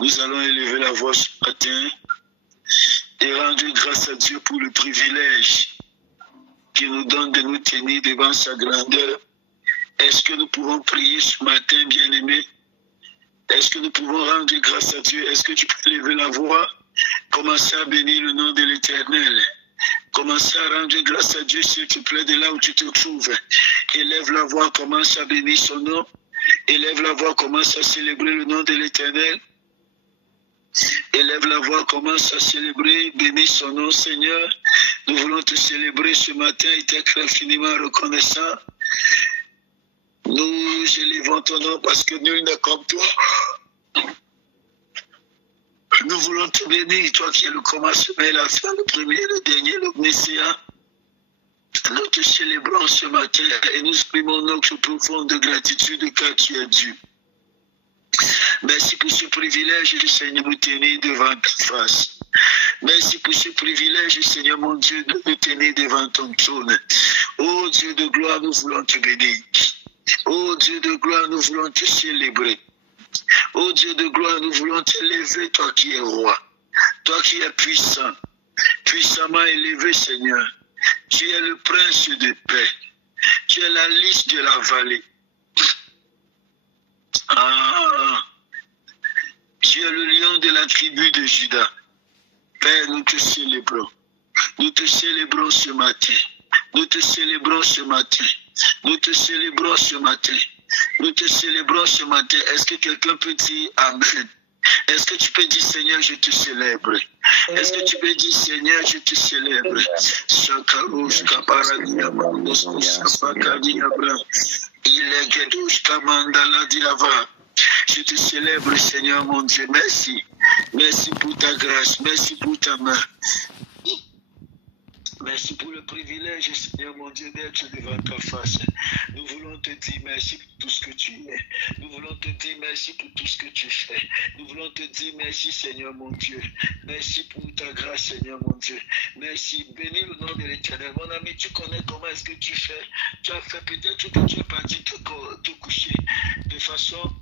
Nous allons élever la voix ce matin et rendre grâce à Dieu pour le privilège qu'il nous donne de nous tenir devant sa grandeur. Est-ce que nous pouvons prier ce matin, bien-aimés? Est-ce que nous pouvons rendre grâce à Dieu? Est-ce que tu peux lever la voix? Commencez à bénir le nom de l'Éternel. Commencez à rendre grâce à Dieu, s'il te plaît, de là où tu te trouves. Élève la voix, commence à bénir son nom. Élève la voix, commence à célébrer le nom de l'Éternel. Élève la voix, commence à célébrer, bénis son nom, Seigneur. Nous voulons te célébrer ce matin et t'être infiniment reconnaissant. Nous élevons ton nom parce que nul n'est comme toi. Nous voulons te bénir, toi qui es le commencement et la fin, le premier, le dernier, l'omniscient. Nous te célébrons ce matin et nous exprimons notre profonde gratitude car tu es Dieu. Merci pour ce privilège, Seigneur, de nous tenir devant ta face. Merci pour ce privilège, Seigneur mon Dieu, de nous tenir devant ton trône. Ô Dieu de gloire, nous voulons te bénir. Ô Dieu de gloire, nous voulons te célébrer. Ô Dieu de gloire, nous voulons t'élever, toi qui es roi. Toi qui es puissant, puissamment élevé, Seigneur. Tu es le prince de paix. Tu es la lys de la vallée. Tu es le lion de la tribu de Juda. Père, nous te célébrons. Nous te célébrons ce matin. Nous te célébrons ce matin. Nous te célébrons ce matin. Nous te célébrons ce matin. Est-ce que quelqu'un peut dire Amen? Est-ce que tu peux dire Seigneur, je te célèbre? Est-ce que tu peux dire Seigneur, je te célèbre? Je te célèbre, Seigneur mon Dieu. Merci. Merci pour ta grâce. Merci pour ta main. Merci pour le privilège, Seigneur mon Dieu, d'être devant ta face. Nous voulons te dire merci pour tout ce que tu es. Nous voulons te dire merci pour tout ce que tu fais. Nous voulons te dire merci, Seigneur mon Dieu. Merci pour ta grâce, Seigneur mon Dieu. Merci. Bénis le nom de l'Éternel. Mon ami, tu connais comment est-ce que tu fais. Tu as fait peut-être que tu es parti te coucher de façon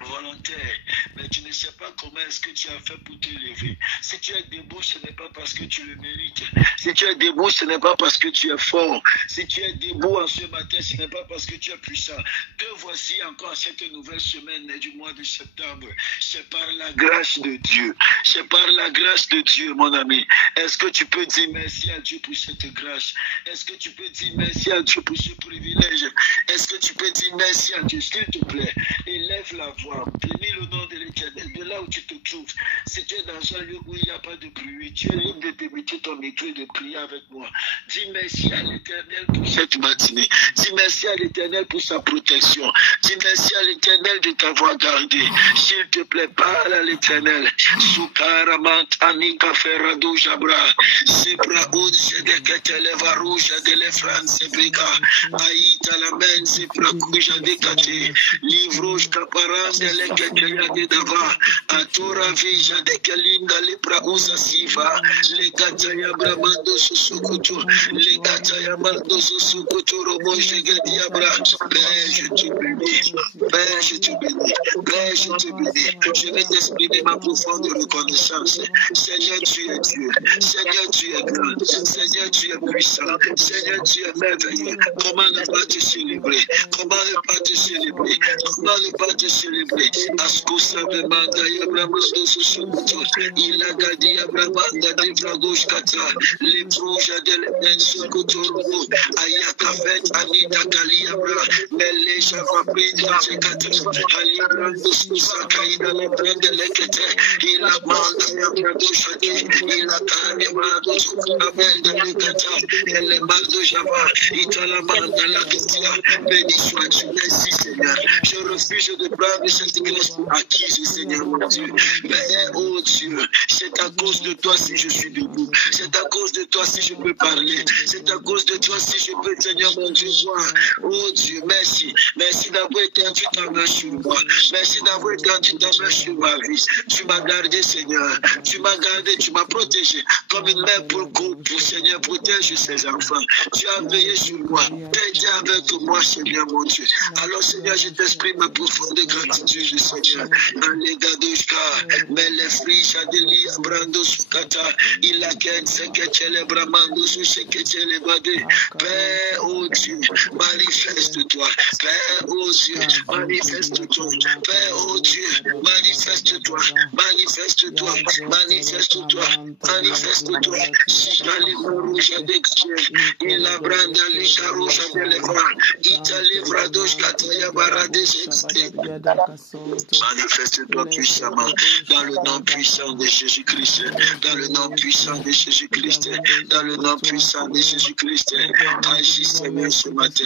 volontaire, mais tu ne sais pas comment est-ce que tu as fait pour te lever. Si tu es debout, ce n'est pas parce que tu le mérites. Si tu es debout, ce n'est pas parce que tu es fort. Si tu es debout en ce matin, ce n'est pas parce que tu es puissant. Te voici encore cette nouvelle semaine du mois de septembre. C'est par la grâce de Dieu. C'est par la grâce de Dieu, mon ami. Est-ce que tu peux dire merci à Dieu pour cette grâce? Est-ce que tu peux dire merci à Dieu pour ce privilège? Est-ce que tu peux dire merci à Dieu? S'il te plaît, élève la voix. Bénis le nom de l'Éternel. De là où tu te trouves, si tu es dans un lieu où il n'y a pas de bruit, tu es libre de débuter ton micro et de prier avec moi. Dis merci à l'Éternel pour cette matinée. Dis merci à l'Éternel pour sa protection. Dis merci à l'Éternel de t'avoir gardé. S'il te plaît, parle à l'Éternel. Soukaramant Anika Ferrado Jabra. Sebra Oud Sedekateleva Rouge de l'Efran Sebrika. Aïta la main Sebra Kouja Dekate. Livrouge Caparan de l'Ekataya de Dava. Atora Vija de Kalinga Lepra Usa Siva. Le Gataya Bramando Susukutu. Le Gataya Mando Susukutu Romo Jegadiabra. Père, je te bénis. Père, je te bénis. Père, je te bénis. Je vais t'exprimer ma profonde reconnaissance. Seigneur, tu es Dieu. Seigneur, tu es grand. Seigneur, tu es puissant. Seigneur, tu es merveilleux. Comment ne pas te célébrer? Comment ne pas te célébrer? Comment ne pas te célébrer? Ascosa de Manda Yabramando Susukutu. Il a gadi Yabramanda de Fragos Kata. Les projets de l'Ensukutu. Ayakafet Anita Kaliabra. Mele Javapri Jakata. Alibrando Susa Kaina Labrande Lekete. Il a Manda Yabrado Shaki. Il a Kalibrado Sukamel de Lekata. Elle est mal de Java. Italamanda Laketia. Béni sois-tu. Merci Seigneur. Je refuse de prendre cette grâce pour acquise, Seigneur mon Dieu. Mais oh Dieu, c'est à cause de toi si je suis debout. C'est à cause de toi si je peux parler. C'est à cause de toi si je peux, Seigneur mon Dieu, voir. Oh Dieu, merci. Merci d'avoir étendu ta main sur moi. Merci d'avoir étendu ta main sur ma vie. Tu m'as gardé, Seigneur. Tu m'as gardé, tu m'as protégé. Comme une mère pour Seigneur, protège ses enfants. Tu as veillé sur moi. Tu as été avec moi, Seigneur mon Dieu. Alors, Seigneur, Seigneur, je t'exprime ma profonde gratitude, Seigneur. Allegadoshka, Melefri, Chadeli, Abrando, Sukata, Ilaken, Sekechele, Bramando, Sekechele, Bade. Père, oh Dieu, manifeste-toi. Père, oh Dieu, manifeste-toi. Père, oh Dieu, manifeste-toi. Manifeste-toi. Manifeste-toi. Manifeste-toi. Si j'allais rouge avec Dieu, il a brandé les charouches de l'Evra. Manifeste-toi puissamment dans le nom puissant de Jésus-Christ, dans le nom puissant de Jésus-Christ, dans le nom puissant de Jésus-Christ. Agis Seigneur ce matin,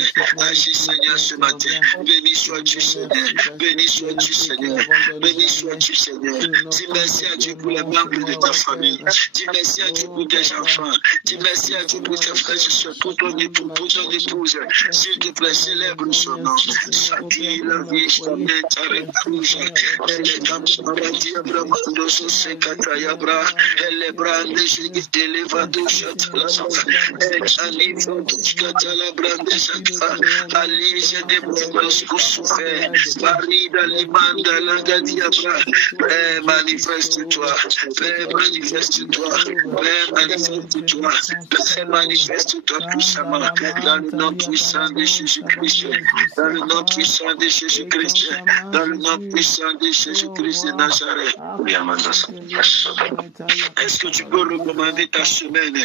agis Seigneur ce matin. Béni sois-tu Seigneur, béni sois-tu Seigneur, béni sois-tu Seigneur. Dis merci à Dieu pour les membres de ta famille, dis merci à Dieu pour tes enfants, dis merci à Dieu pour tes frères et soeurs, pour ton époux, pour ton épouse. S'il te plaît, célèbre son nom. Saki la vie, Stamé, Tarek Rouge, elle est comme Maradi Abramando, Sekata Yabra, elle est brande, Jégité, Levado, Chatala, Ali, Fondos, Katala, Brande, Saka, Ali, Jede, Brandos, Kousoufé, Marida, Limanda, Langadi Abra, Père, manifeste-toi, Père, manifeste-toi, Père, manifeste-toi, Père, manifeste-toi puissamment, dans le nom puissant de Jésus-Christ, dans le nom puissant de Jésus-Christ, dans le nom puissant de Jésus-Christ de Nazareth. Est-ce que tu peux recommander ta semaine?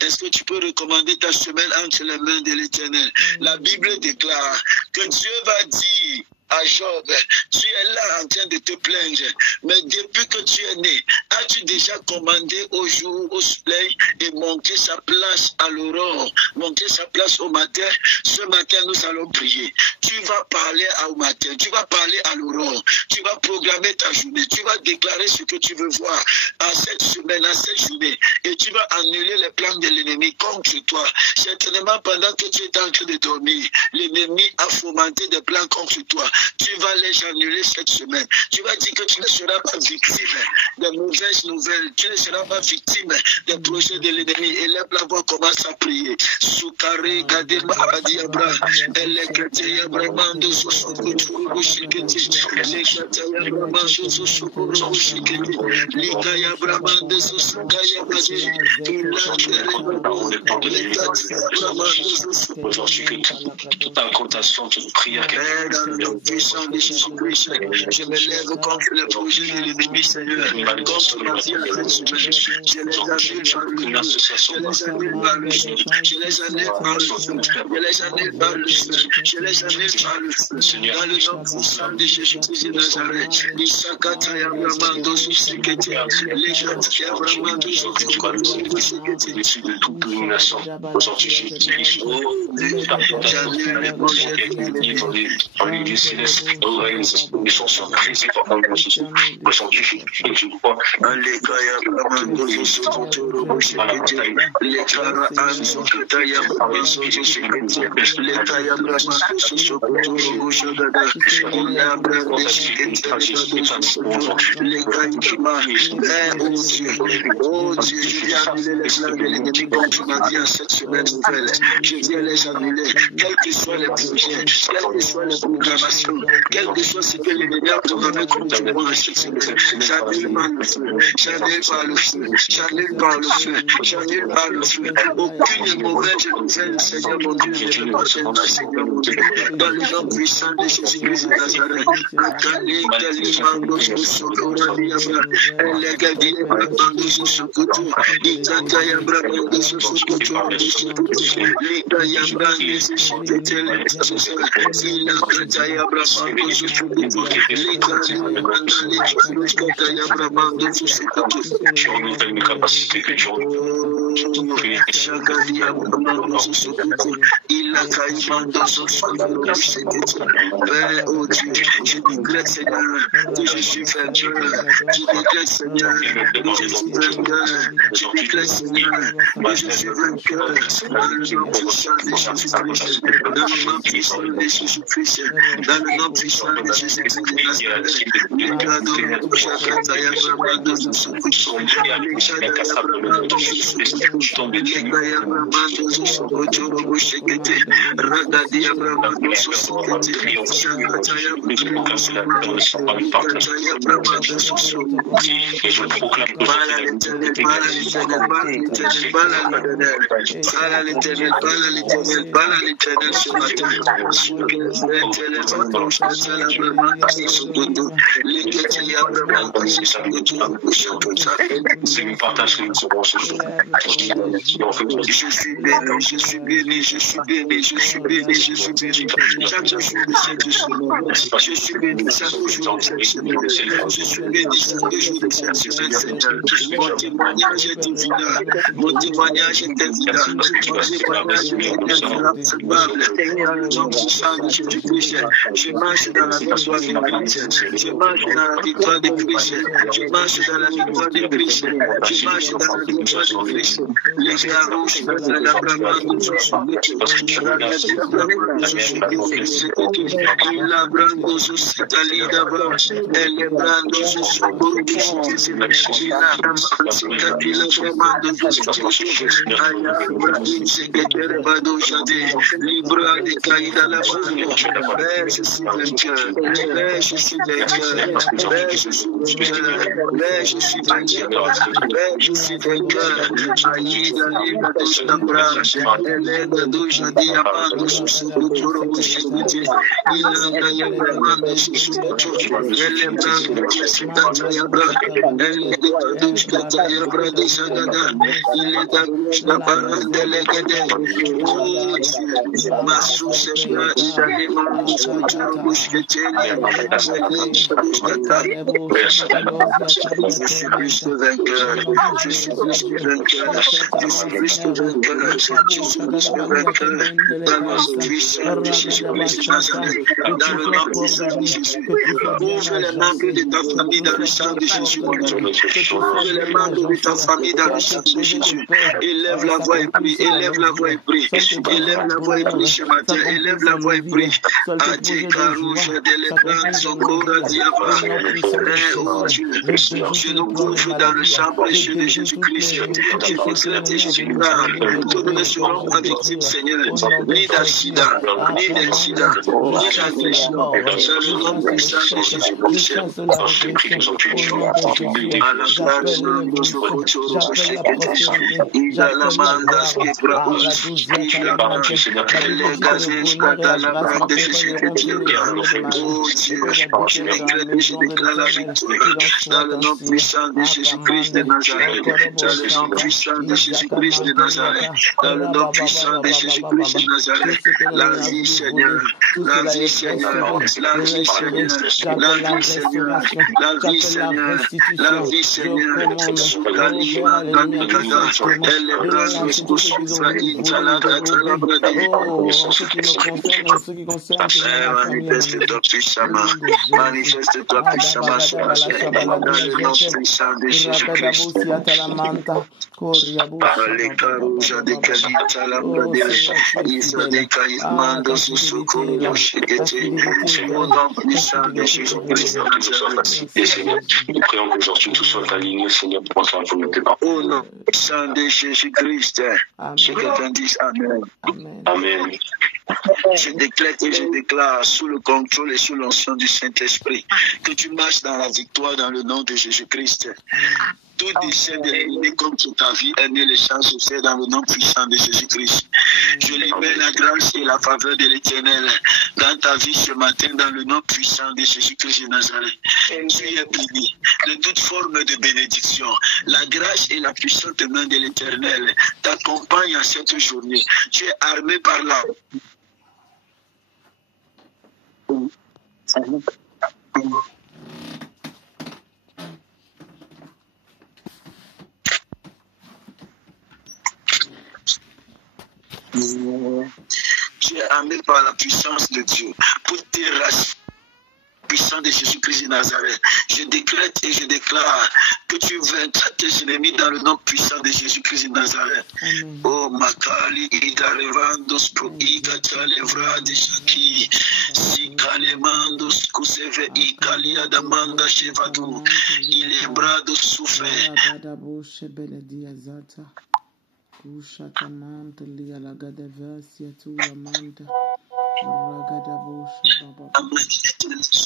Est-ce que tu peux recommander ta semaine entre les mains de l'Éternel? La Bible déclare que Dieu va dire à Job, tu es là en train de te plaindre, mais depuis que tu es né, as-tu déjà commandé au jour, au soleil et monter sa place à l'aurore, monter sa place au matin? Ce matin, nous allons prier. Tu vas parler au matin, tu vas parler à l'aurore, tu vas programmer ta journée, tu vas déclarer ce que tu veux voir à cette semaine, à cette journée, et tu vas annuler les plans de l'ennemi contre toi. Certainement, pendant que tu es en train de dormir, l'ennemi a fomenté des plans contre toi. Tu vas les annuler cette semaine. Tu vas dire que tu ne seras pas victime des mauvaises nouvelles. Tu ne seras pas victime des projets de l'ennemi. Et lève la voix, commence à prier. Soukare, Gadema, Adiabra, Elekete, Yabramando, Sosokoturu, Shiketi, Elekete, Yabramando, Sosokoturu, Shiketi, Lika, Yabramando, Sosokaya, Badi, toute incantation, toute prière, puissant de Jésus-Christ, je me lève contre le projet de l'ennemi, Seigneur, contre ma vie, je les annule par le feu, je les annule par le feu, je les annule par le feu, je les annule par le feu, je les annule par le feu, dans le nom puissant de Jésus-Christ de Nazareth, Isakata Yabramando Susikete, Lekati Yabramando Susikete, dessus de toute domination, aujourd'hui Jésus-Christ, j'annule les projets dans l'église céleste, ils sont surpris par un aujourd'hui je crois oh Dieu, je viens annuler les plans de l'ennemi contre ma vie en cette semaine nouvelle. Je viens les annuler, quels que soient les projets, quelles que soient les programmations, quel que soit ce que l'ennemi a programmé contre moi en cette semaine. J'annule par le feu, j'annule par le feu, j'annule par le feu, j'annule par le feu. Aucune mauvaise nouvelle, Seigneur mon Dieu, je ne m'enchaîne pas, Seigneur mon Dieu. Dans le nom puissant de Jésus-Christ de Nazareth, oh Dieu, je déclare Seigneur que je suis vainqueur, je déclare Seigneur que je suis vainqueur, je déclare Seigneur que je suis vainqueur, dans le nom puissant de Jésus-Christ, dans le nom puissant de Jésus-Christ, dans le nom puissant de Jésus-Christ de Nazareth, les cadeaux de Chakataya, Brahma de Jésus-Christ, les Chakataya, Brahma de Jésus-Christ, Je marche dans la victoire de Christ. Je marche dans la victoire de Christ. Je marche dans la victoire de Christ. Je marche dans la victoire de Christ. Les garouches, la bramande, la brando suscitali d'abord, et les brando je suis vainqueur, je suis vainqueur, je suis vainqueur, je suis vainqueur, Aïda Lima de Stabra, Elena Dojadi Amando Susubutoro Bushiti, Ilanga Yamando Susubutoro, Elena Sitata Yabra, Elena Dushkata Yabra de Sagada, Ilena Dushkapara Delegade, Masus Shadima Susubutoro Bushiti, je suis plus vainqueur, je suis plus vainqueur, je suis plus vainqueur, je suis plus vainqueur dans le puissant de Jésus-Christ de Nazareth, dans le nom puissant de Jésus. Ouvre les membres de ta famille dans le sang de Jésus. Ouvre les membres de ta famille dans le sang de Jésus. Élève la voix et prie, élève la voix et prie, élève la voix et prie ce matin, élève la voix et prie. Adikarouche de l'épreuve, Sokora Diava. Oh Dieu, je nous couvre dans le sang précieux de Jésus-Christ. Je déclare Jésus-Christ que nous ne serons pas victimes, Seigneur, ni d'accident, ni d'incident, ni d'agression. Dans le nom puissant de Jésus-Christ. À la place de notre retour, il a la mandas qui propose, il a les gazes dans la bande de Jésus-Christ. Oh Dieu, je déclare la victoire dans le nom puissant de Jésus-Christ de Nazareth, dans le nom puissant de Jésus-Christ de Nazareth, dans le nom puissant de Jésus-Christ de Nazareth, la vie Seigneur, la vie Seigneur, la vie Seigneur, la vie Seigneur, la vie Seigneur, la vie Seigneur, Soukalima, Kanikada, elle est blanche, Sousoufra, Intalada, manifeste-toi puissamment, manifeste-toi puissamment ce matin, dans le nom puissant de Jésus-Christ. Les carouges de Kalita, la bradèche, Isa de Kaïmando, Soukoro, Boshekete, au nom puissant de Jésus-Christ. Nous prions qu'aujourd'hui tout soit aligné, Seigneur, pour la volonté. Au nom puissant de Jésus-Christ. Que quelqu'un dise Amen. Amen. Je déclare et je déclare sous le contrôle et sous l'onction du Saint-Esprit que tu marches dans la victoire dans le nom de Jésus-Christ. Tout décès de l'ennemi contre ta vie est né les chances de faire dans le nom puissant de Jésus-Christ. Je libère la grâce et la faveur de l'Éternel dans ta vie ce matin dans le nom puissant de Jésus-Christ de Nazareth. Tu es béni de toute forme de bénédiction. La grâce et la puissante main de l'Éternel t'accompagnent à cette journée. Tu es armé par la... Tu es armé par la puissance de Dieu pour terrasser puissant de Jésus-Christ de Nazareth. Je décrète et je déclare que tu vaincras tes ennemis dans le nom puissant de Jésus-Christ de Nazareth. Oh Makali Idarevandos Pro Igalevra de Shaki Sikalemandos Kuseve Ikali Adamanda Chevadou Il est bras de souffle. Kushatamanta liala gadaversia tu lamanta.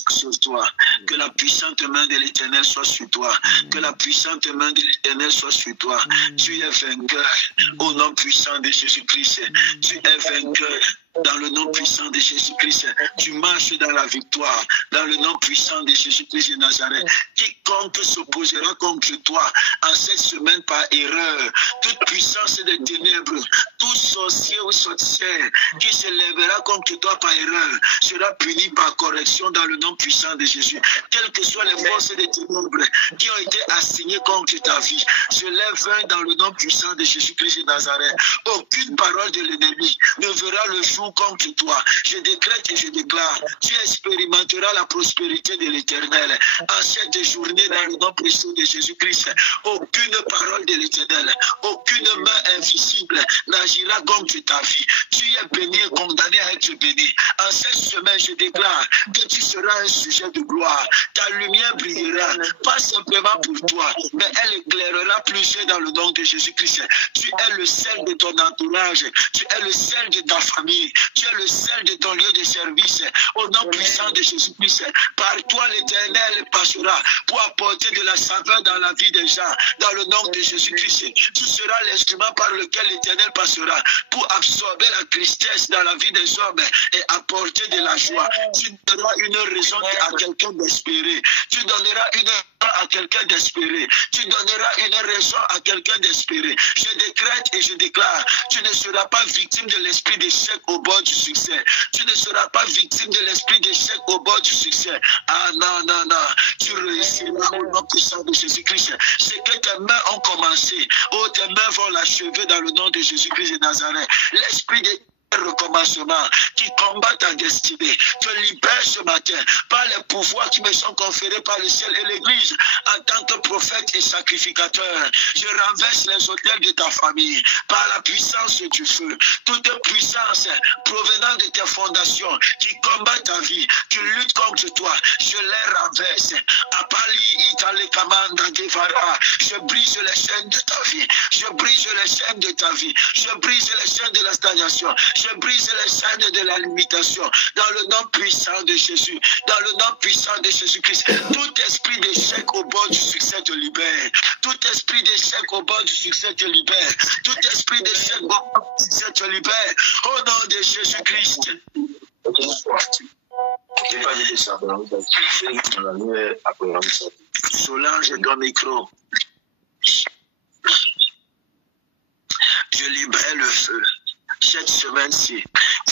Sur toi, que la puissante main de l'Éternel soit sur toi, que la puissante main de l'Éternel soit sur toi. Tu es vainqueur au nom puissant de Jésus-Christ. Tu es vainqueur dans le nom puissant de Jésus-Christ. Tu marches dans la victoire dans le nom puissant de Jésus-Christ de Nazareth. Quiconque s'opposera contre toi en cette semaine par erreur, toute puissance des ténèbres, tout sorcier ou sorcière qui se lèvera contre toi par erreur sera puni par correction dans le nom puissant de Jésus. Quelles que soient les forces des ténèbres qui ont été assignées contre ta vie, je lève dans le nom puissant de Jésus-Christ de Nazareth. Aucune parole de l'ennemi ne verra le jour contre toi. Je décrète et je déclare, tu expérimenteras la prospérité de l'Éternel en cette journée dans le nom précieux de Jésus-Christ. Aucune parole de l'Éternel, aucune main invisible n'agira contre ta vie. Tu es béni et condamné à être béni. En cette semaine, je déclare que tu seras un sujet de gloire. Ta lumière brillera, pas simplement pour toi, mais elle éclairera plusieurs dans le nom de Jésus-Christ. Tu es le sel de ton entourage, tu es le sel de ta famille, tu es le sel de ton lieu de service. Au nom puissant de Jésus-Christ, par toi l'Éternel passera pour apporter de la saveur dans la vie des gens. Dans le nom de Jésus-Christ, tu seras l'instrument par lequel l'Éternel passera pour absorber la tristesse dans la vie des hommes et apporter de la joie. Tu donneras une raison à quelqu'un d'espérer. Tu donneras une raison à quelqu'un d'espérer. Tu donneras une raison à quelqu'un d'espérer. Je décrète et je déclare, tu ne seras pas victime de l'esprit d'échec au bord du succès. Tu ne seras pas victime de l'esprit d'échec au bord du succès. Ah non, non, non. Tu réussiras au nom puissant de Jésus-Christ. C'est que tes mains ont commencé. Oh, tes mains vont l'achever dans le nom de Jésus-Christ de Nazareth. L'esprit de recommencement qui combat ta destinée te libère ce matin par les pouvoirs qui me sont conférés par le ciel et l'église en tant que prophète et sacrificateur. Je renverse les autels de ta famille par la puissance du feu. Toute puissance provenant de tes fondations qui combat ta vie, qui lutte contre toi, je les renverse. Je brise les chaînes de ta vie. Je brise les chaînes de ta vie. Je brise les chaînes de la stagnation. Je brise les chaînes de la limitation dans le nom puissant de Jésus, dans le nom puissant de Jésus-Christ. Tout esprit d'échec au bord du succès te libère. Tout esprit d'échec au bord du succès te libère. Tout esprit d'échec au bord du succès te libère. Au nom de Jésus-Christ. Solange ton micro. Je libère le feu. Cette semaine-ci,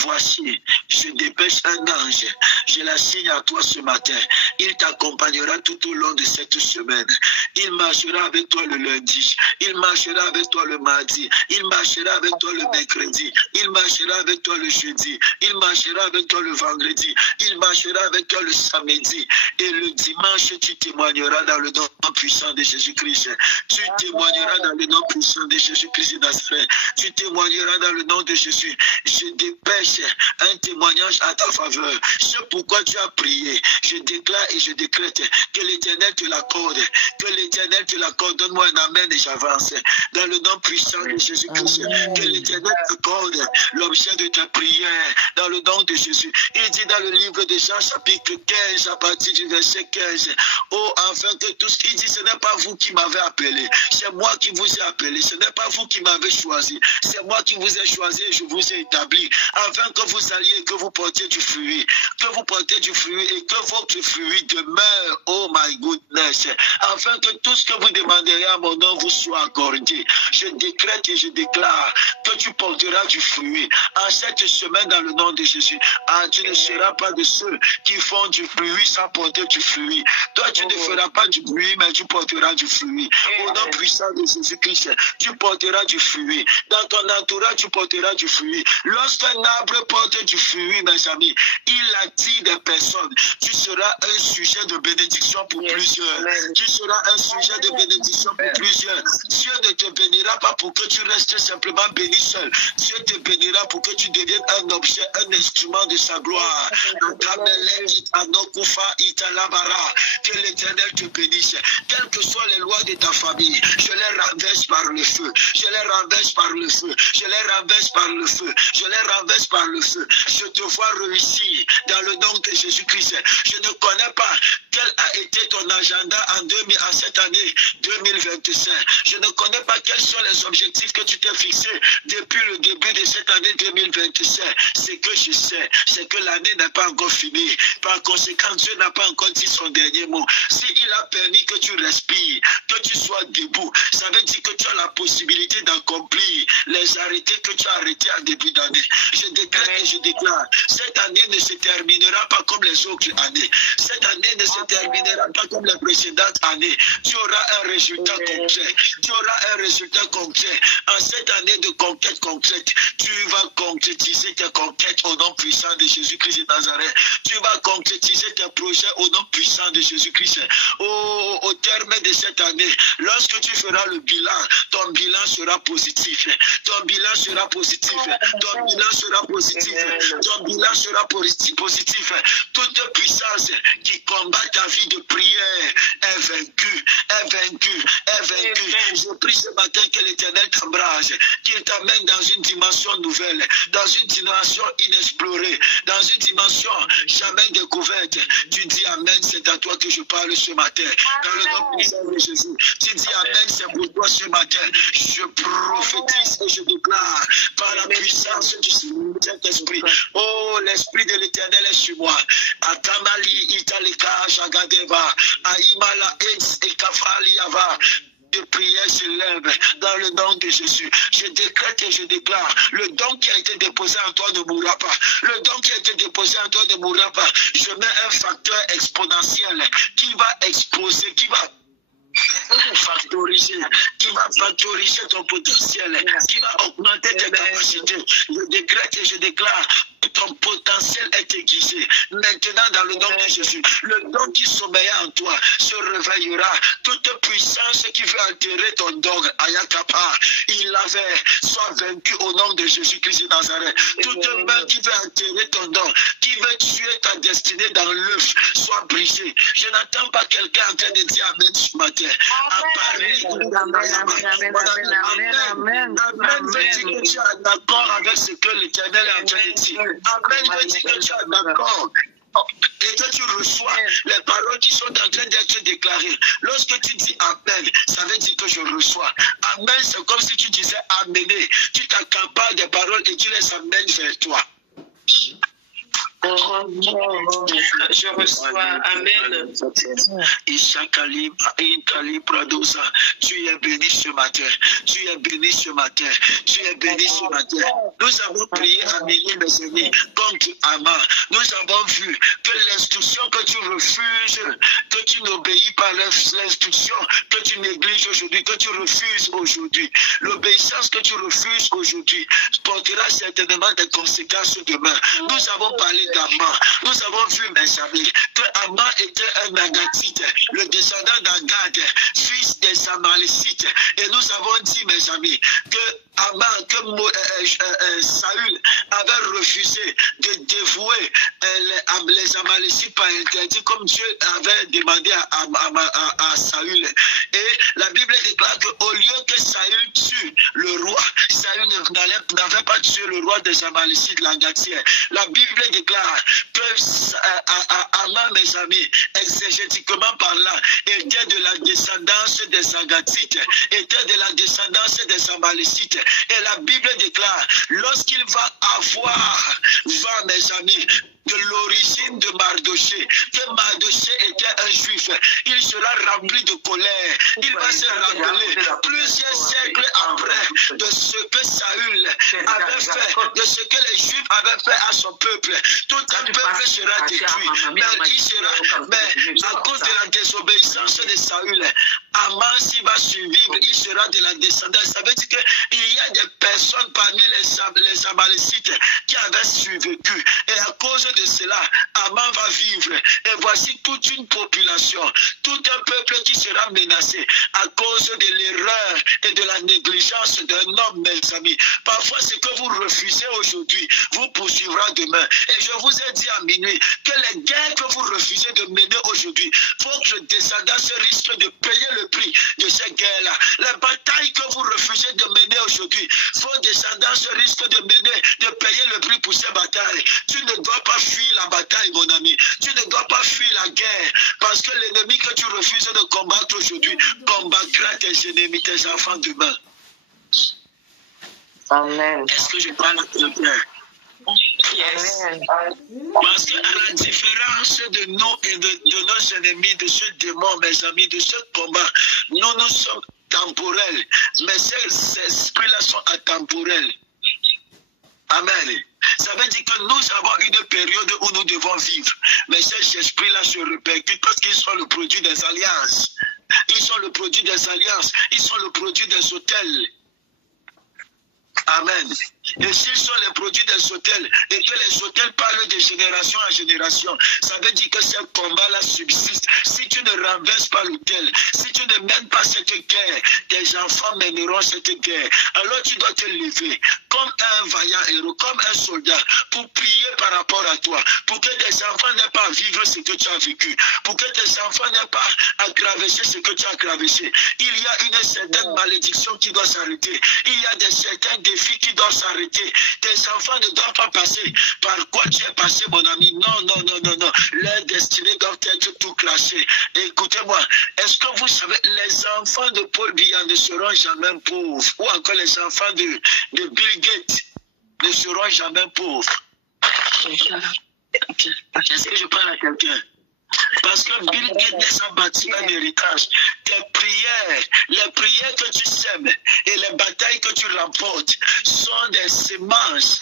voici, je dépêche un ange, je l'assigne à toi ce matin. Il t'accompagnera tout au long de cette semaine. Il marchera avec toi le lundi, il marchera avec toi le mardi, il marchera avec toi le mercredi, il marchera avec toi le jeudi, il marchera avec toi le vendredi, il marchera avec toi le samedi. Et le dimanche, tu témoigneras dans le nom puissant de Jésus-Christ. Tu témoigneras dans le nom puissant de Jésus-Christ de Nazareth. Tu témoigneras dans le nom de Jésus. Je dépêche un témoignage à ta faveur. C'est pourquoi tu as prié. Je déclare et je décrète que l'Éternel te l'accorde. Que l'Éternel te l'accorde. Donne-moi un amen et j'avance. Dans le nom puissant de Jésus-Christ. Que l'Éternel t'accorde l'objet de ta prière. Dans le nom de Jésus. Il dit dans le livre de Jean chapitre 15 à partir du verset 15. Oh, afin que tous, il dit, ce n'est pas vous qui m'avez appelé. C'est moi qui vous ai appelé. Ce n'est pas vous qui m'avez choisi. C'est moi qui vous ai choisi et je vous ai établi. Afin que vous alliez et que vous portiez du fruit. Que vous portiez du fruit et que votre fruit demeure. Oh my goodness. Afin que tout ce que vous demanderez à mon nom vous soit accordé. Je décrète et je déclare que tu porteras du fruit. En cette semaine, dans le nom de Jésus, tu ne seras pas de ceux qui font du fruit sans porter du fruit. Toi, tu ne feras pas du bruit, mais tu porteras du fruit. Au nom puissant de Jésus-Christ, tu porteras du fruit. Dans ton entourage, tu porteras du fruit. Lorsqu'un arbre porte du fruit, fruits, mes amis. Il attire des personnes. Tu seras un sujet de bénédiction pour plusieurs. Tu seras un sujet de bénédiction pour plusieurs. Dieu ne te bénira pas pour que tu restes simplement béni seul. Dieu te bénira pour que tu deviennes un objet, un instrument de sa gloire. Que l'Éternel te bénisse. Quelles que soient les lois de ta famille, je les renverse par le feu. Je les renverse par le feu. Je les renverse par le feu. Je les renverse par le feu. Je te vois réussir dans le nom de Jésus-Christ. Je ne connais pas quel a été ton agenda en cette année 2025. Je ne connais pas quels sont les objectifs que tu t'es fixés depuis le début de cette année 2025. Ce que je sais, c'est que l'année n'est pas encore finie. Par conséquent, Dieu n'a pas encore dit son dernier mot. S'il a permis que tu respires, que tu sois debout, ça veut dire que tu as la possibilité d'accomplir les arrêtés que tu as arrêtés en début d'année. Je déclare et je déclare, cette année ne se terminera pas comme les autres années. Cette année ne se terminera pas comme les précédentes années. Tu auras un résultat concret. Tu auras un résultat concret. En cette année de conquête concrète, tu vas concrétiser tes conquêtes au nom puissant de Jésus-Christ de Nazareth. Tu vas concrétiser tes projets au nom puissant de Jésus-Christ. Au terme de cette année, lorsque tu feras le bilan, ton bilan sera positif. Ton bilan sera positif. Ton bilan sera positif. Ton bilan sera positif. Toute puissance qui combat ta vie de prière est vaincue, est vaincue, est vaincue. Je prie ce matin que l'Éternel t'embrase, qu'il t'amène dans une dimension nouvelle, dans une dimension inexplorée, dans une dimension jamais découverte. Tu dis Amen, c'est à toi que je parle ce matin. Dans le nom puissant de Jésus. Tu dis Amen, c'est pour toi ce matin. Je prophétise et je déclare par la puissance du Saint-Esprit. Oh, l'Esprit de l'Éternel est sur moi. Atamali Italika Jagadeva, Aïmala Ens et Kafali Ava. De prière s'élève dans le nom de Jésus. Je décrète et je déclare, le don qui a été déposé en toi ne mourra pas. Le don qui a été déposé en toi ne mourra pas. Je mets un facteur exponentiel qui va exploser, qui va factoriser ton potentiel, qui va augmenter tes capacités. Je décrète et je déclare, ton potentiel est aiguisé. Maintenant, dans le nom de Jésus, le don qui sommeillait en toi se réveillera. Toute puissance qui veut altérer ton don, Ayakapa, il l'avait, soit vaincu au nom de Jésus-Christ de Nazareth. Toute main qui veut altérer ton don, qui veut tuer ta destinée dans l'œuf, soit brisée. Je n'entends pas quelqu'un en train de dire Amen ce matin. Amen. Amen veut dire que tu es d'accord avec ce que l'Éternel est en train de dire. Amen veut dire que tu es d'accord et que tu reçois les paroles qui sont en train d'être déclarées. Lorsque tu dis Amen, ça veut dire que je reçois. Amen, c'est comme si tu disais amener. Tu t'accapares des paroles et tu les amènes vers toi. Je reçois. Amen. Tu es béni ce matin. Tu es béni ce matin. Tu es béni ce matin. Nous avons prié à milliers, mes amis, contre Aman. Nous avons vu que l'instruction que tu refuses, que tu n'obéis pas l'instruction que tu négliges aujourd'hui, que tu refuses aujourd'hui, l'obéissance que tu refuses aujourd'hui portera certainement des conséquences demain. Nous avons parlé d'Aman. Nous avons vu, mes amis, que Aman était un Agatite, le descendant d'Agad, fils des Amalécites. Et nous avons dit, mes amis, que Aman, que Saül avait refusé de dévouer les Amalécites par interdit, comme Dieu avait demandé à Saül. Et la Bible déclare qu'au lieu que Saül tue le roi, Saül n'avait pas tué le roi des Amalécites, l'Agatien. La Bible déclare que Aman, mes amis, exégétiquement parlant, était de la descendance des Agatites, était de la descendance des Amalécites. Et la Bible déclare, lorsqu'il va avoir, mes amis, de l'origine de Mardoché, que Mardoché était un juif, il sera rempli de colère. Il va se rappeler plusieurs siècles après de ce que Saül avait fait, de ce que les Juifs avaient fait à son peuple. Tout un peuple sera détruit. Mais à cause de la désobéissance de Saül, Aman, s'il va survivre, il sera de la descendance. Ça veut dire qu'il y a des personnes parmi les Amalécites qui avaient survécu. Et à cause de cela, Aman va vivre. Et voici toute une population, tout un peuple qui sera menacé à cause de l'erreur et de la négligence d'un homme, mes amis. Parfois, ce que vous refusez aujourd'hui vous poursuivra demain. Et je vous ai dit à minuit que les guerres que vous refusez de mener aujourd'hui, votre descendance risque de payer le prix de ces guerres-là. Les batailles que vous refusez de mener aujourd'hui, vos descendants risquent de payer le prix pour ces batailles. Tu ne dois pas fuir la bataille, mon ami. Tu ne dois pas fuir la guerre, parce que l'ennemi que tu refuses de combattre aujourd'hui combattra tes ennemis, tes enfants demain. Amen. Est-ce que je parle à quelqu'un? Yes. Parce qu'à la différence de nous et de nos ennemis, de ce démon, mes amis, de ce combat, nous sommes temporels, mais ces esprits-là sont atemporels. Amen. Ça veut dire que nous avons une période où nous devons vivre, mais ces esprits-là se répercutent parce qu'ils sont le produit des alliances. Ils sont le produit des alliances, ils sont le produit des hôtels. Amen. Et s'ils sont les produits des hôtels et que les hôtels parlent de génération en génération, ça veut dire que ces combats-là subsistent. Si tu ne renverses pas l'hôtel, si tu ne mènes pas cette guerre, tes enfants mèneront cette guerre. Alors tu dois te lever comme un vaillant héros, comme un soldat, pour prier par rapport à toi, pour que tes enfants n'aient pas à vivre ce que tu as vécu, pour que tes enfants n'aient pas à traverser ce que tu as traversé. Il y a une certaine malédiction qui doit s'arrêter. Il y a certains défis qui doivent s'arrêter. Tes enfants ne doivent pas passer par quoi tu es passé, mon ami. Non. Leur destinée doit être tout craché. Écoutez-moi, est-ce que vous savez, les enfants de Paul Biya ne seront jamais pauvres, ou encore les enfants de Bill Gates ne seront jamais pauvres? Est-ce que je parle à quelqu'un? Parce que Bill Gates a bâti un héritage. Tes prières, les prières que tu sèmes et les batailles que tu remportes sont des semences.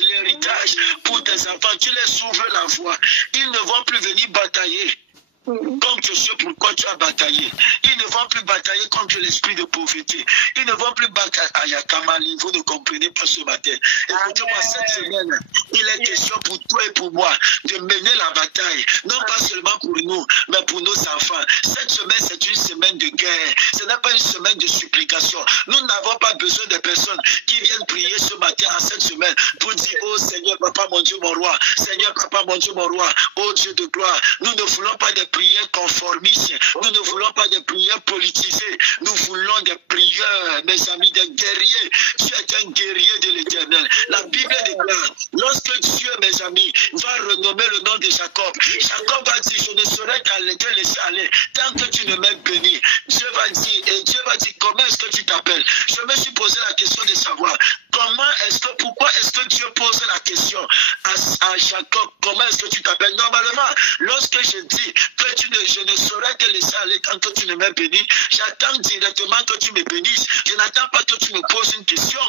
L'héritage pour tes enfants. Tu les ouvres la voie. Ils ne vont plus venir batailler contre ce pourquoi tu as bataillé. Ils ne vont plus batailler contre l'esprit de pauvreté. Ils ne vont plus batailler à Yakamali. Vous ne comprenez pas ce matin. Écoutez-moi, cette semaine, il est question pour toi et pour moi de mener la bataille. Non pas seulement pour nous, mais pour nos enfants. Cette semaine, c'est une semaine de guerre. Ce n'est pas une semaine de supplication. Nous n'avons pas besoin de personnes qui viennent prier ce matin en cette semaine pour dire, oh Seigneur, Papa, mon Dieu, mon roi. Seigneur, Papa, mon Dieu, mon roi. Oh Dieu de gloire. Nous ne voulons pas de prières conformistes. Nous ne voulons pas de prières politisées. Nous voulons des prières, mes amis, des guerriers. Tu es un guerrier de l'Éternel. La Bible déclare, lorsque Dieu, mes amis, va renommer le nom de Jacob, Jacob va dire, je ne saurais te laisser aller tant que tu ne m'as béni. Dieu va dire, comment est-ce que tu t'appelles? Je me suis posé la question de savoir, pourquoi est-ce que Dieu pose la question à Jacob, comment est-ce que tu t'appelles? Normalement, lorsque je dis que je ne saurais te laisser aller tant que tu ne m'as béni, j'attends directement que tu me bénisses. Je n'attends pas que tu me poses une question.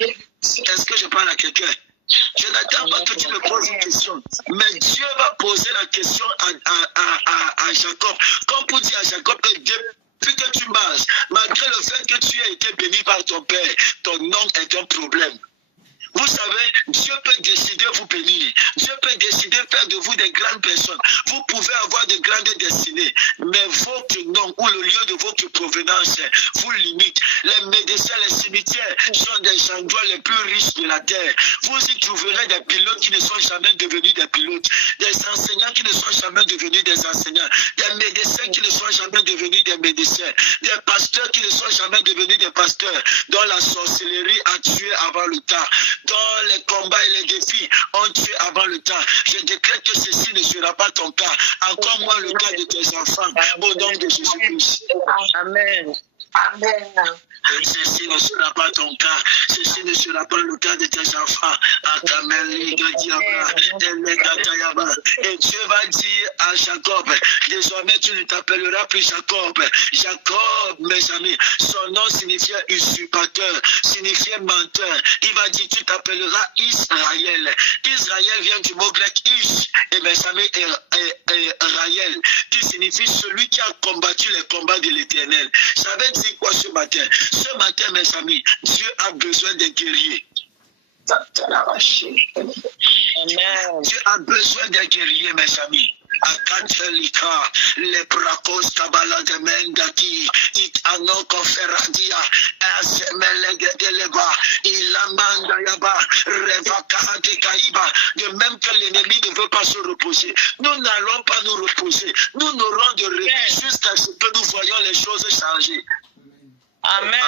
Est-ce que je parle à quelqu'un? Je n'attends pas que tu me poses une question. Mais Dieu va poser la question à Jacob. Comme pour dire à Jacob que depuis que tu marches, malgré le fait que tu aies été béni par ton père, ton nom est un problème. Vous savez, Dieu peut décider de vous bénir. Dieu peut décider de faire de vous des grandes personnes. Vous pouvez avoir de grandes destinées. Mais votre nom ou le lieu de votre provenance vous limite. Les médecins, les cimetières sont des endroits les plus riches de la terre. Vous y trouverez des pilotes qui ne sont jamais devenus des pilotes. Des enseignants qui ne sont jamais devenus des enseignants. Des médecins qui ne sont jamais devenus des médecins. Des pasteurs qui ne sont jamais devenus des pasteurs. Dont la sorcellerie a tué avant le temps. Dans les combats et les défis ont tué avant le temps. Je décrète que ceci ne sera pas ton cas. Encore moins le cas de tes enfants. Au nom de Jésus-Christ. Amen. Amen. Ceci ne sera pas ton cas. Ceci ne sera pas le cas de tes enfants. Et Dieu va dire à Jacob, désormais tu ne t'appelleras plus Jacob. Jacob, mes amis, son nom signifiait usurpateur, signifiait menteur. Il va dire, tu t'appelleras Israël. Israël vient du mot grec Ish, et mes amis, Raël, qui signifie signifie celui qui a combattu les combats de l'Éternel. Ça veut dire quoi ce matin? Ce matin, mes amis, Dieu a besoin des guerriers. Dieu a besoin des guerriers, mes amis. Akatelika, les brakos kabala de mendaki, it anoko feradia, asemelegedeba, ilamanda yaba, revaka de kaiba. De même que l'ennemi ne veut pas se reposer, nous n'allons pas nous reposer. Nous n'aurons de répit jusqu'à ce que nous voyons les choses changer. Amen.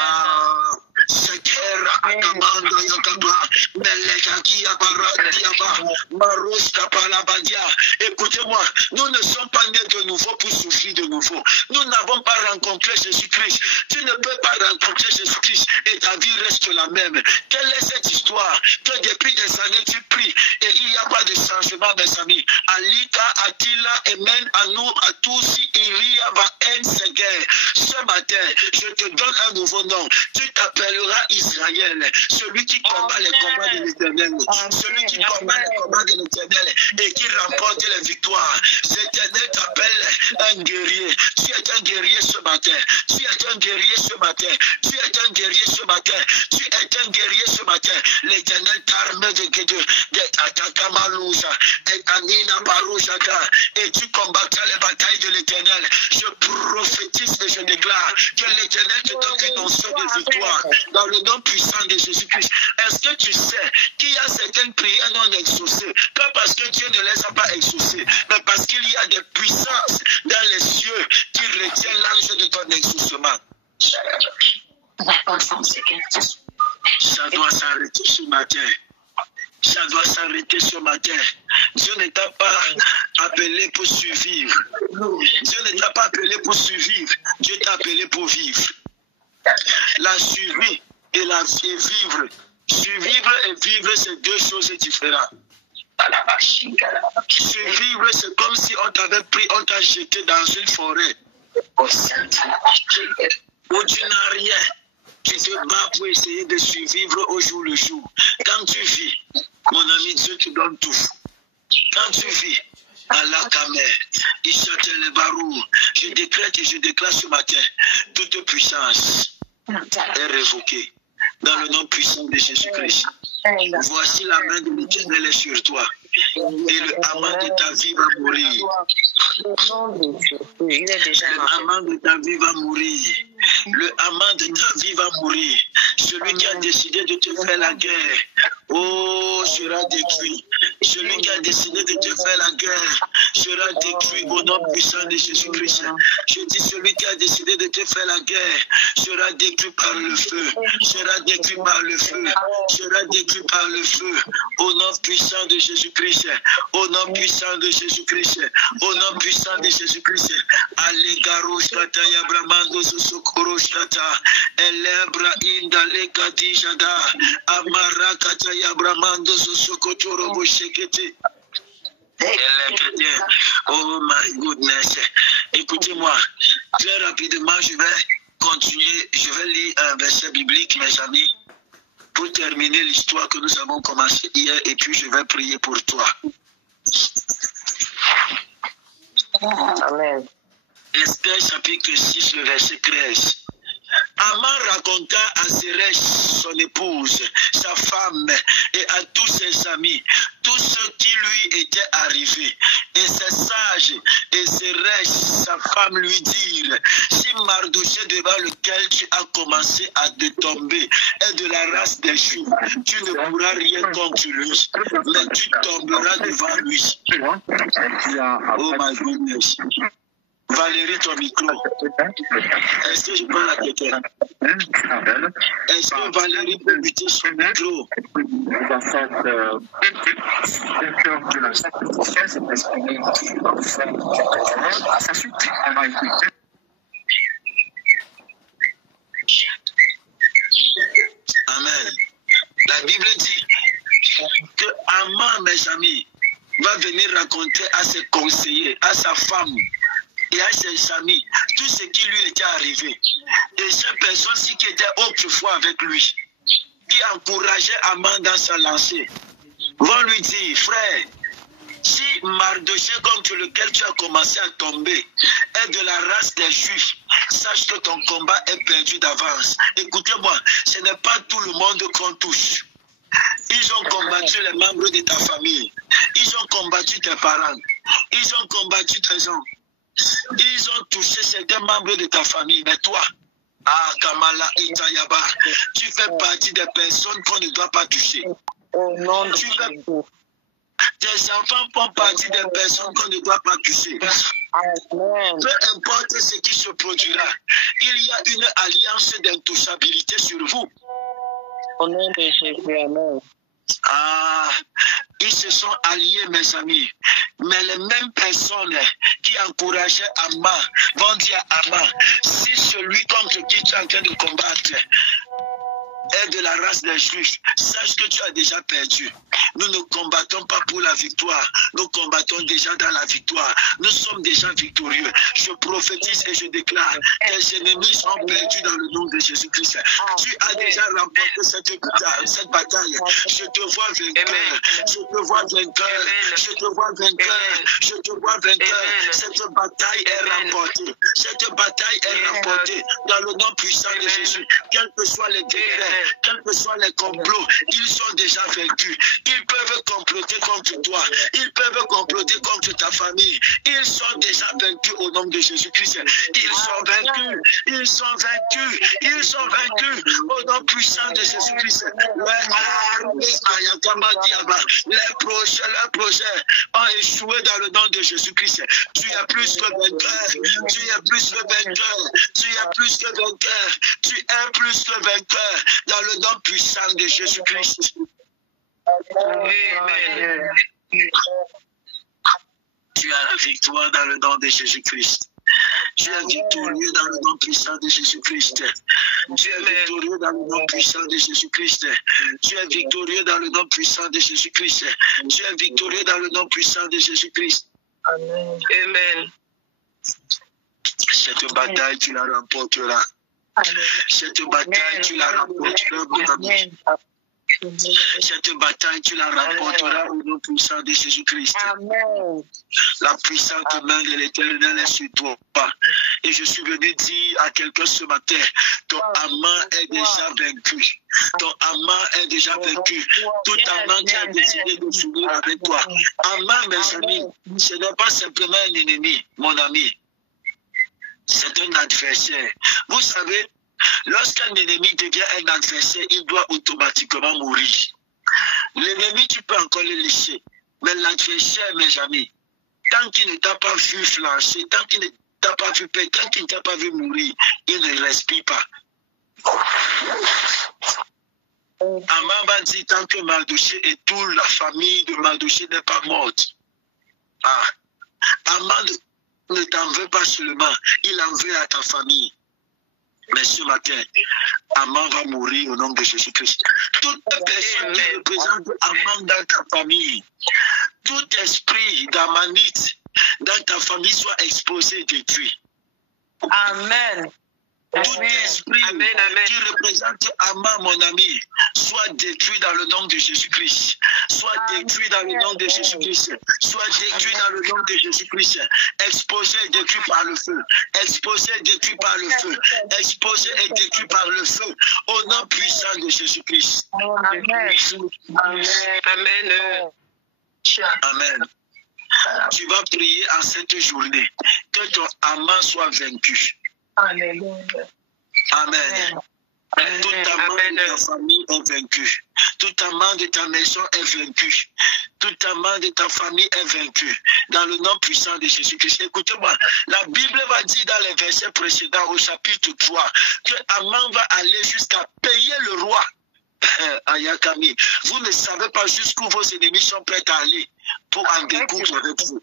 Sekera akamanda yakaba, melekaki yabaradiaba, maroska palabadia. Écoutez-moi, nous ne sommes pas nés de nouveau pour souffrir de nouveau. Nous n'avons pas rencontré Jésus-Christ. Tu ne peux pas rencontrer Jésus-Christ et ta vie reste la même. Quelle est cette histoire que depuis des années tu pries et il n'y a pas de changement, mes amis? Alika, Attila, Amen, à nous, à tous, Iria, Vaen, Seger. Ce matin, je te donne un nouveau nom. Tu t'appelleras Israël, celui qui combat les combats de l'Éternel, celui qui combat les combats de l'Éternel et qui remporte les victoires. L'Éternel t'appelle un guerrier. Tu es un guerrier ce matin. Tu es un guerrier ce matin. Tu es un guerrier ce matin. Tu es un guerrier ce matin. L'Éternel t'arme de Atakamalouza et Anina Baroujada et tu combattras les batailles de l'Éternel. Je prophétise et je déclare que l'Éternel te donne une onction de victoire dans le nom puissant de Jésus-Christ. Est-ce que tu sais qu'il y a certaines prières non exaucées, pas parce que Dieu ne les a pas exaucées, mais parce qu'il y a des puissances dans les cieux qui retiennent l'ange de ton exaucement? Ça doit s'arrêter ce matin. Ça doit s'arrêter ce matin. Dieu ne t'a pas appelé pour survivre. Dieu ne t'a pas appelé pour survivre. Dieu t'a appelé pour vivre. La survie et la vivre. Survivre et vivre, c'est deux choses différentes. Survivre, c'est comme si on t'avait pris, on t'a jeté dans une forêt où tu n'as rien. Tu te bats pour essayer de survivre au jour le jour. Quand tu vis, mon ami, Dieu te donne tout. Quand tu vis, Allah Kamer, Ishatel Barou, je décrète et je déclare ce matin, toute puissance est révoquée dans le nom puissant de Jésus-Christ. Voici la main de l'Éternel est sur toi. Et le amant de ta vie va mourir. Le amant de ta vie va mourir. Le amant de ta vie va mourir. Celui qui a décidé de te faire la guerre, oh, sera détruit. Celui qui a décidé de te faire la guerre sera détruit au nom puissant de Jésus-Christ. Je dis, celui qui a décidé de te faire la guerre sera détruit par le feu. Sera détruit par le feu. Sera détruit par le feu. Au nom puissant de Jésus-Christ. Au nom puissant de Jésus-Christ. Au nom puissant de Jésus-Christ. Allegarouche kata yabramando sosokoroche kata. Elebra inda legati jada. Amara kata yabramando sosokotoro boshekete. Oh my goodness. Écoutez-moi, très rapidement, je vais continuer. Je vais lire un verset biblique, mes amis, pour terminer l'histoire que nous avons commencée hier, et puis je vais prier pour toi. Amen. Esther chapitre 6, le verset 13. Aman raconta à Zeresh, son épouse, sa femme et à tous ses amis, tout ce qui lui était arrivé. Et ses sages et Zeresh, sa femme, lui dirent, si Mardoché devant lequel tu as commencé à te tomber est de la race des Juifs, tu ne pourras rien contre lui, mais tu tomberas devant lui. Oh my goodness. Valérie, ton micro. Est-ce que je parle à quelqu'un? Est-ce que Valérie peut muter son micro? Amen. La Bible dit que Aman, mes amis, va venir raconter à ses conseillers, à sa femme et à ses amis tout ce qui lui était arrivé. Et ces personnes-ci qui étaient autrefois avec lui, qui encourageaient Aman dans sa lancée, vont lui dire, frère, si Mardoché, contre lequel tu as commencé à tomber, est de la race des Juifs. Sache que ton combat est perdu d'avance. Écoutez-moi, ce n'est pas tout le monde qu'on touche. Ils ont combattu les membres de ta famille. Ils ont combattu tes parents. Ils ont combattu tes gens. Ils ont touché certains membres de ta famille. Mais toi, Kamala Itayaba, tu fais partie des personnes qu'on ne doit pas toucher. Tes enfants font partie des personnes qu'on ne doit pas toucher. Peu importe ce qui se produira, il y a une alliance d'intouchabilité sur vous. Au nom de Jésus, amen. Ils se sont alliés, mes amis. Mais les mêmes personnes qui encourageaient Amman vont dire à Amman, si celui contre qui tu es en train de combattre est de la race des Juifs, sache que tu as déjà perdu. Nous ne combattons pas pour la victoire, nous combattons déjà dans la victoire. Nous sommes déjà victorieux. Je prophétise et je déclare, tes ennemis sont perdus dans le nom de Jésus-Christ. Tu as déjà remporté cette bataille. Je te vois vainqueur. Je te vois vainqueur. Je te vois vainqueur. Je te vois vainqueur. Cette bataille est remportée. Cette bataille est remportée dans le nom puissant de Jésus. Quels que soient les décrets, quels que soient les complots, ils sont déjà vaincus. Ils peuvent comploter contre toi. Ils peuvent comploter contre ta famille. Ils sont déjà vaincus au nom de Jésus-Christ. Ils sont vaincus. Ils sont vaincus. Ils sont vaincus au nom puissant de Jésus-Christ. Leurs projets ont échoué dans le nom de Jésus-Christ. Tu es plus que vainqueur. Tu es plus que vainqueur. Tu es plus que vainqueur. Tu es plus que vainqueur dans le nom puissant de Jésus-Christ. Amen. Tu as la victoire dans le nom de Jésus-Christ. Tu es victorieux dans le nom puissant de Jésus-Christ. Tu es victorieux dans le nom puissant de Jésus-Christ. Tu es victorieux dans le nom puissant de Jésus-Christ. Tu es victorieux dans le nom puissant de Jésus-Christ. Amen. Cette bataille, tu la remporteras. Cette bataille, tu la remporteras, mon ami. Cette bataille, tu la remporteras au nom puissant de Jésus-Christ. La puissante main de l'Éternel est sur toi. Et je suis venu dire à quelqu'un ce matin, ton amant est déjà vaincu. Ton amant est déjà vaincu. Tout amant qui a décidé de s'unir avec toi. Amant, mes amis, ce n'est pas simplement un ennemi, mon ami. C'est un adversaire. Vous savez, lorsqu'un ennemi devient un adversaire, il doit automatiquement mourir. L'ennemi, tu peux encore le laisser. Mais l'adversaire, mes amis, tant qu'il ne t'a pas vu flancher, tant qu'il ne t'a pas vu payer, tant qu'il ne t'a pas vu mourir, il ne respire pas. Amman va dire, tant que Mardoché et toute la famille de Mardoché n'est pas morte. Amman ne t'en veut pas seulement, il en veut à ta famille. Mais ce matin, Amman va mourir au nom de Jésus-Christ. Toute personne qui représente Amman dans ta famille, tout esprit d'Ammanite dans ta famille soit exposé et détruit. Amen. Tout esprit qui représente Amman, mon ami, soit détruit dans le nom de Jésus-Christ. Soit détruit dans le nom de Jésus-Christ. Soit détruit dans le nom de Jésus-Christ. Exposé et détruit par le feu. Exposé et détruit par le feu. Exposé et détruit par le feu. Au nom puissant de Jésus-Christ. Amen. Amen. Tu vas prier en cette journée que ton amant soit vaincu. Amen. Amen. Tout amant de ta famille est vaincu. Tout amant de ta maison est vaincu. Tout amant de ta famille est vaincu. Dans le nom puissant de Jésus-Christ. Écoutez-moi, la Bible va dire dans les versets précédents au chapitre 3 que Amman va aller jusqu'à payer le roi. Ayakami, vous ne savez pas jusqu'où vos ennemis sont prêts à aller pour en découdre avec vous.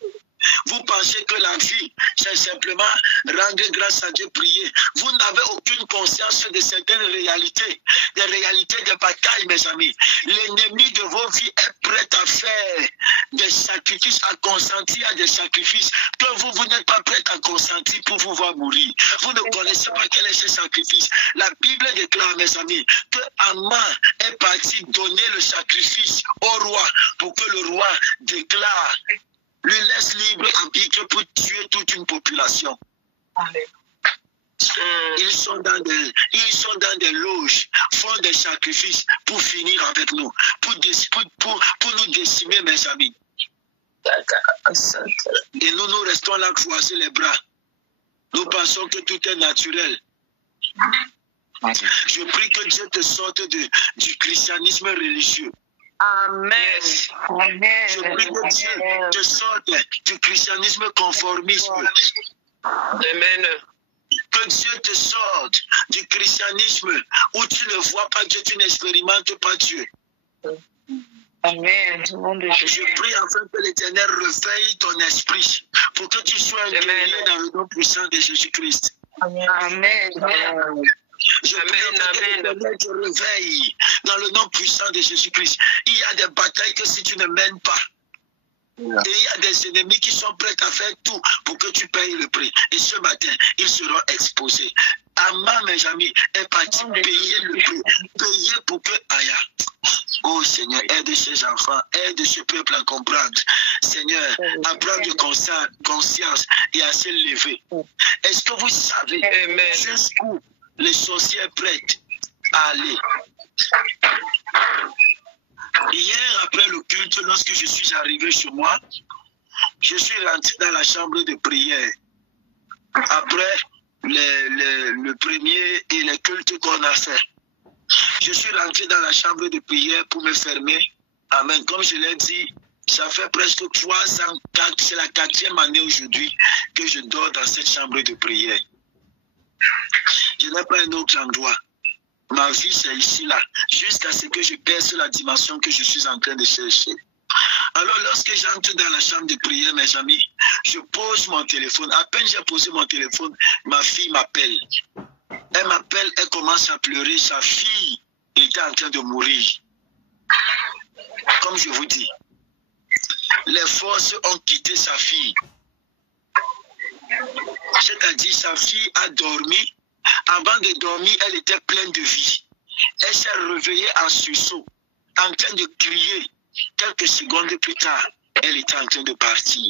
Vous pensez que la vie, c'est simplement rendre grâce à Dieu, prier. Vous n'avez aucune conscience de certaines réalités, des réalités de bataille, mes amis. L'ennemi de vos vies est prêt à faire des sacrifices, à consentir à des sacrifices que vous n'êtes pas prêt à consentir pour vous voir mourir. Vous ne connaissez pas quel est ce sacrifice. La Bible déclare, mes amis, que Amman est parti donner le sacrifice au roi pour que le roi déclare lui laisse libre arbitre pour tuer toute une population. Ils sont dans des loges, font des sacrifices pour finir avec nous, pour nous décimer, mes amis. Et nous restons là croiser les bras. Nous pensons que tout est naturel. Je prie que Dieu te sorte du christianisme religieux. Amen. Je prie que Dieu te sorte du christianisme conformiste. Amen. Que Dieu te sorte du christianisme où tu ne vois pas Dieu, tu n'expérimentes pas Dieu. Amen. Je prie afin que l'Éternel réveille ton esprit pour que tu sois guéri dans le nom puissant de Jésus-Christ. Amen. Je prie afin que l'Éternel te réveille dans le nom puissant de Jésus-Christ. Il y a des batailles que si tu ne mènes pas, et il y a des ennemis qui sont prêts à faire tout pour que tu payes le prix. Et ce matin, ils seront exposés. Amma, mes amis, est parti payer le prix. Payer pour que... Aya. Oh Seigneur, aide ces enfants, aide ce peuple à comprendre. Seigneur, à prendre conscience et à se lever. Est-ce que vous savez jusqu'où les sorciers sont prêts à aller? Hier, après le culte, lorsque je suis arrivé chez moi, je suis rentré dans la chambre de prière. Après le premier et les cultes qu'on a fait, je suis rentré dans la chambre de prière pour me fermer. Amen. Comme je l'ai dit, ça fait presque 3 ans, c'est la 4e année aujourd'hui que je dors dans cette chambre de prière. Je n'ai pas un autre endroit. Ma vie, c'est ici-là, jusqu'à ce que je perce la dimension que je suis en train de chercher. Alors, lorsque j'entre dans la chambre de prière, mes amis, je pose mon téléphone. À peine j'ai posé mon téléphone, ma fille m'appelle. Elle m'appelle, elle commence à pleurer. Sa fille était en train de mourir. Comme je vous dis, les forces ont quitté sa fille. C'est-à-dire, sa fille a dormi. Avant de dormir, elle était pleine de vie. Elle s'est réveillée en sursaut, en train de crier. Quelques secondes plus tard, elle était en train de partir.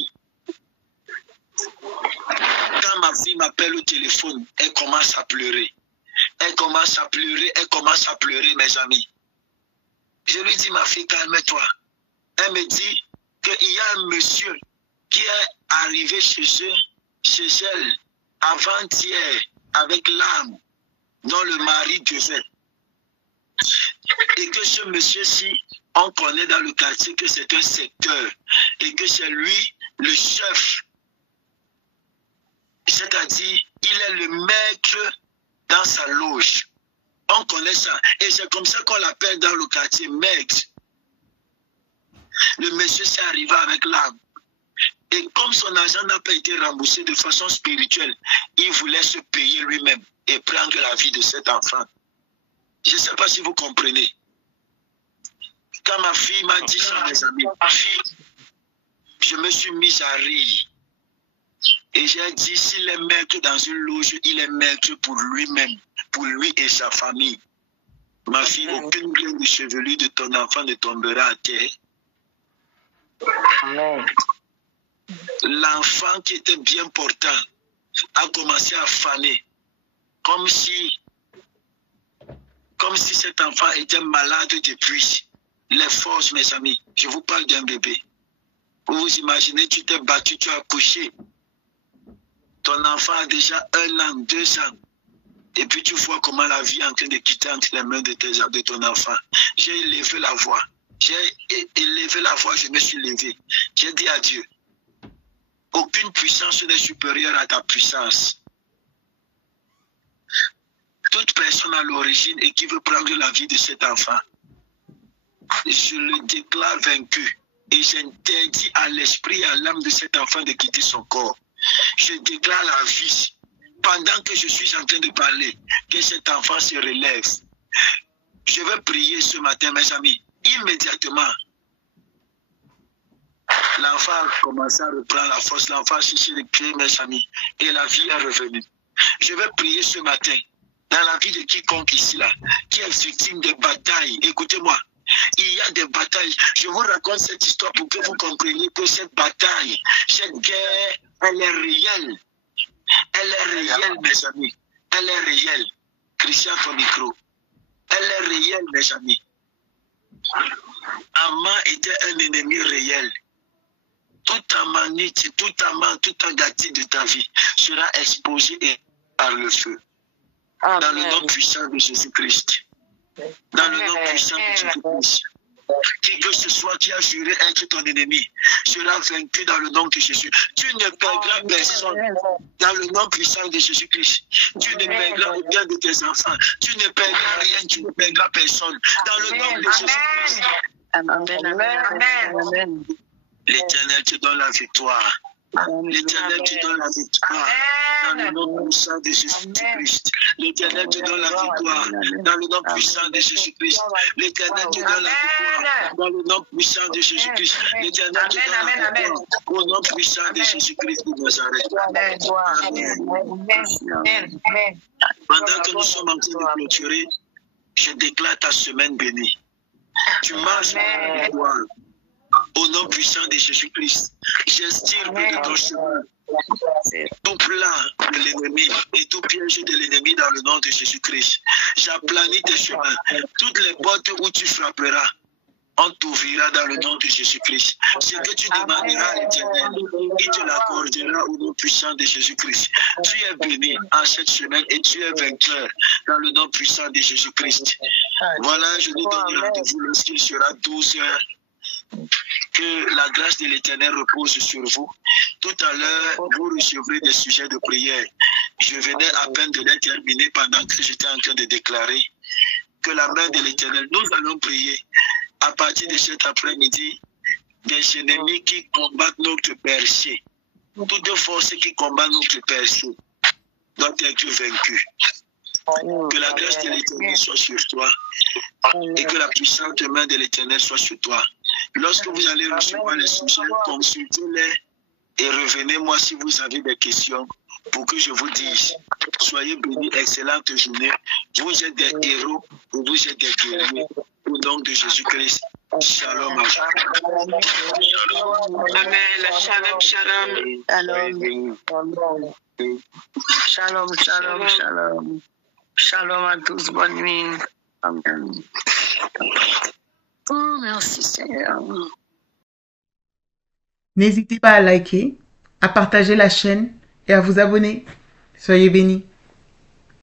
Quand ma fille m'appelle au téléphone, elle commence à pleurer. Elle commence à pleurer, mes amis. Je lui dis, ma fille, calme-toi. Elle me dit qu'il y a un monsieur qui est arrivé chez elle avant-hier avec l'âme dont le mari devait. Et que ce monsieur-ci, on connaît dans le quartier que c'est un secteur et que c'est lui le chef. C'est-à-dire, il est le maître dans sa loge. On connaît ça. Et c'est comme ça qu'on l'appelle dans le quartier maître. Le monsieur s'est arrivé avec l'âme. Et comme son argent n'a pas été remboursé de façon spirituelle, il voulait se payer lui-même et prendre la vie de cet enfant. Je ne sais pas si vous comprenez. Quand ma fille m'a dit ça, mes amis, je me suis mis à rire. Et j'ai dit, s'il est maître dans une loge, il est maître pour lui-même, pour lui et sa famille. Ma fille, aucune graine de chevelu de ton enfant ne tombera à terre. L'enfant qui était bien portant a commencé à faner, comme si cet enfant était malade depuis. Les forces, mes amis, je vous parle d'un bébé. Vous vous imaginez, tu t'es battu, tu as accouché. Ton enfant a déjà 1 an, 2 ans. Et puis tu vois comment la vie est en train de quitter entre les mains de ton enfant. J'ai élevé la voix. Je me suis levé. J'ai dit à Dieu, aucune puissance n'est supérieure à ta puissance. Toute personne à l'origine et qui veut prendre la vie de cet enfant, je le déclare vaincu. Et j'interdis à l'esprit et à l'âme de cet enfant de quitter son corps. Je déclare la vie, pendant que je suis en train de parler, que cet enfant se relève. Je vais prier ce matin, mes amis. Immédiatement, l'enfant a commencé à reprendre la force. L'enfant a cessé de crier, mes amis. Et la vie est revenue. Je vais prier ce matin, dans la vie de quiconque ici, là, qui est victime de bataille. Écoutez-moi. il y a des batailles. Je vous raconte cette histoire pour que vous compreniez que cette bataille, cette guerre, elle est réelle. Elle est réelle, mes amis. Elle est réelle. Christian, ton micro. Elle est réelle, mes amis. Aman était un ennemi réel. Toute ta manite, tout ta gâterie de ta vie sera exposée par le feu. Amen. Dans le nom puissant de Jésus-Christ. Dans le nom puissant de Jésus-Christ. Qui que ce soit qui a juré être ton ennemi sera vaincu dans le nom de Jésus. Tu ne perdras personne dans le nom puissant de Jésus-Christ. Tu ne perdras aucun de tes enfants. Tu ne perdras rien, tu ne perdras personne. Dans le nom de Jésus-Christ. Amen. L'Éternel te donne la victoire. L'Éternel te donne la victoire. Dans le nom puissant de Jésus-Christ. L'Éternel te donne la victoire. Dans le nom puissant de Jésus-Christ. L'Éternel te donne la victoire. Dans le nom puissant de Jésus-Christ. L'Éternel te donne la victoire. Au nom puissant de Jésus-Christ de Nazareth. Pendant que nous sommes en train de clôturer, je déclare ta semaine bénie. Tu marches dans la victoire. Au nom puissant de Jésus-Christ, j'estime de ton chemin tout plan de l'ennemi et tout piège de l'ennemi dans le nom de Jésus-Christ. J'aplanis tes chemins. Toutes les portes où tu frapperas, on t'ouvrira dans le nom de Jésus-Christ. Ce que tu demanderas à l'Éternel, il te l'accordera au nom puissant de Jésus-Christ. Tu es béni en cette semaine et tu es vainqueur dans le nom puissant de Jésus-Christ. Voilà, je vous donne rendez-vous lorsqu'il sera 12 heures. Que la grâce de l'Éternel repose sur vous. Tout à l'heure, vous recevrez des sujets de prière. Je venais à peine de les terminer pendant que j'étais en train de déclarer que la main de l'Éternel, nous allons prier à partir de cet après-midi des ennemis qui combattent notre percée. Toute force qui combat notre percée doit être vaincue. Que la grâce de l'Éternel soit sur toi et que la puissante main de l'Éternel soit sur toi. Lorsque vous allez recevoir les sujets, consultez-les et revenez-moi si vous avez des questions pour que je vous dise. Soyez bénis, excellente journée. Vous êtes des héros ou vous êtes des guerriers. Au nom de Jésus-Christ. Shalom. Amen. Shalom, shalom. Shalom, shalom, shalom. Shalom à tous, bonne nuit. Amen. Oh, merci Seigneur. N'hésitez pas à liker, à partager la chaîne et à vous abonner. Soyez bénis.